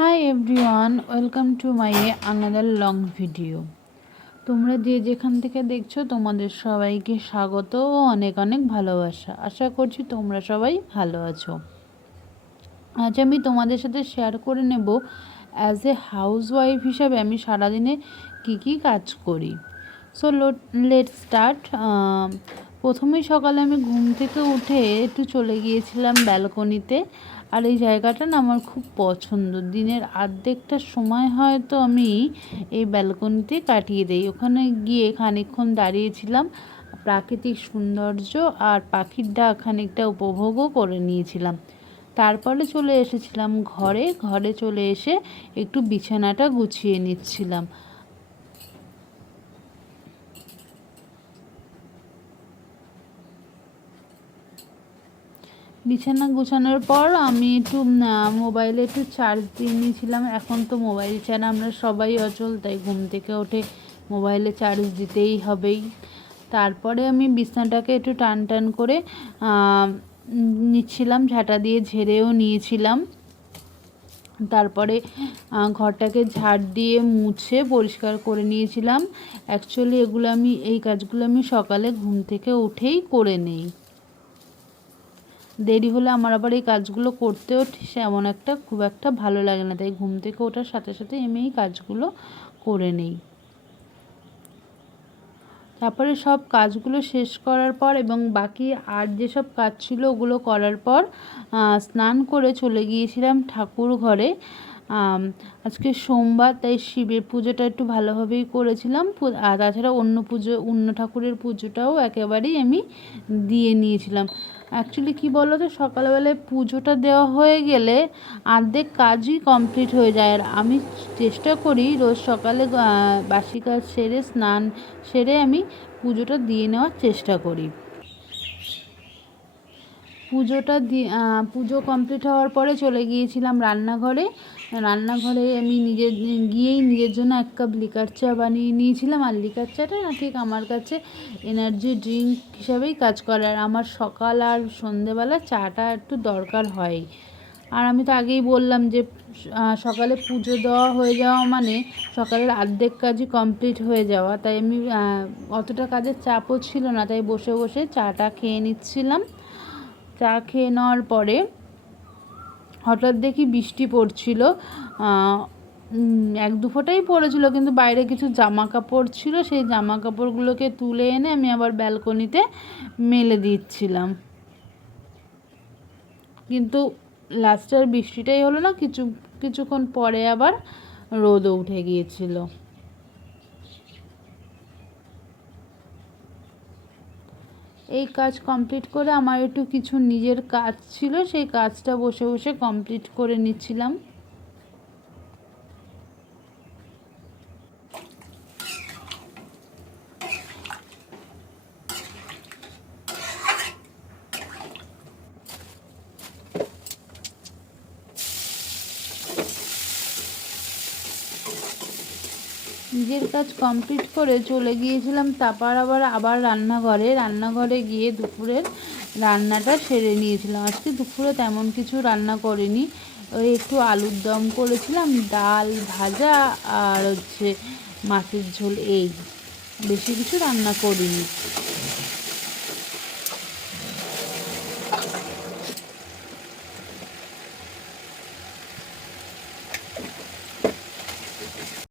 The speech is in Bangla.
Hi everyone, welcome to my another long video. তোমরা যে যেখান থেকে দেখছো তোমাদের সবাইকে স্বাগত ও অনেক অনেক ভালোবাসা। আশা করছি তোমরা সবাই ভালো আছো। আজ আমি তোমাদের সাথে শেয়ার করে নেব অ্যাজ এ হাউসওয়াইফ হিসাবে আমি সারাদিনে কি কি কাজ করি। So let start. প্রথমেই সকালে আমি ঘুম থেকে উঠে একটু চলে গিয়েছিলাম ব্যালকনিতে। আর এই জায়গাটা না আমার খুব পছন্দ। দিনের অর্ধেকটা সময় হয়তো আমি এই ব্যালকনিতে কাটিয়ে দিই। ওখানে গিয়ে খানিকক্ষণ দাঁড়িয়েছিলাম, প্রাকৃতিক সৌন্দর্য আর পাখির ডাক খানিকটা উপভোগও করে নিয়েছিলাম। তারপরে চলে এসেছিলাম ঘরে চলে এসে একটু বিছানাটা গুছিয়ে নিচ্ছিলাম। বিছানা গুছানোর পর আমি একটু মোবাইলে একটু চার্জ দিয়ে নিয়েছিলাম। এখন তো মোবাইল ছাড়া আমরা সবাই অচল, তাই ঘুম থেকে উঠে মোবাইলে চার্জ দিতেই হবেই। তারপরে আমি বিছানাটাকে একটু টান করে নিচ্ছিলাম, ঝাঁটা দিয়ে ঝেড়েও নিয়েছিলাম। তারপরে ঘরটাকে ঝাড় দিয়ে মুছে পরিষ্কার করে নিয়েছিলাম। অ্যাকচুয়ালি এই কাজগুলো আমি সকালে ঘুম থেকে উঠেই করে নিই। দেরি হলে আমার আবার এই কাজগুলো করতেও সেমন খুব একটা ভালো লাগে না, তাই ঘুম থেকে ওঠার সাথে সাথে আমি এই কাজগুলো করে নিই। তারপরে সব কাজগুলো শেষ করার পর এবং বাকি আর যেসব কাজ ছিল ওগুলো করার পর স্নান করে চলে গিয়েছিলাম ঠাকুর ঘরে। আজকে সোমবার, তাই শিবের পুজোটা একটু ভালোভাবেই করেছিলাম। আর তাছাড়া অন্য ঠাকুরের পুজোটাও একেবারেই আমি দিয়ে নিয়েছিলাম। অ্যাকচুয়ালি কী বলো তো, সকালবেলায় পুজোটা দেওয়া হয়ে গেলে অর্ধেক কাজই কমপ্লিট হয়ে যায়। আর আমি চেষ্টা করি রোজ সকালে বাসি কাজ সেরে স্নান সেরে আমি পুজোটা দিয়ে নেওয়ার চেষ্টা করি। পুজো কমপ্লিট হওয়ার পরে চলে গিয়েছিলাম রান্নাঘরে আমি নিজের জন্য 1 কাপ লিকার চা বানিয়ে নিয়েছিলাম। আর লিকার চাটা না ঠিক আমার কাছে এনার্জি ড্রিঙ্ক হিসাবেই কাজ করে। আর আমার সকাল আর সন্ধেবেলা চাটা একটু দরকার হয়। আর আমি তো আগেই বললাম যে সকালে পুজো দেওয়া হয়ে যাওয়া মানে সকালের অর্ধেক কাজই কমপ্লিট হয়ে যাওয়া, তাই আমি অতটা কাজের চাপও ছিল না, তাই বসে বসে চাটা খেয়ে নিচ্ছিলাম। চা খেয়ে নেওয়ার পরে হঠাৎ দেখি বৃষ্টি পড়ছিল। 1-2 ফোঁটাই পড়েছিল, কিন্তু বাইরে কিছু জামা কাপড় ছিল, সেই জামা কাপড়গুলোকে তুলে এনে আমি আবার ব্যালকনিতে মেলে দিচ্ছিলাম। কিন্তু লাস্টের বৃষ্টিটাই হলো না, কিছুক্ষণ পরে আবার রোদও উঠে গিয়েছিল। এই কাজ কমপ্লিট করে আমার একটু কিছু নিজের কাজ ছিল, সেই কাজটা বসে বসে কমপ্লিট করে নিচ্ছিলাম। নিজের কাজ কমপ্লিট করে চলে গিয়েছিলাম তারপর আবার রান্নাঘরে গিয়ে দুপুরের রান্নাটা সেরে নিয়েছিলাম। আজকে দুপুরে তেমন কিছু রান্না করিনি, ওই একটু আলুর দম করেছিলাম, ডাল ভাজা আর মাছের ঝোল, এই বেশি কিছু রান্না করিনি।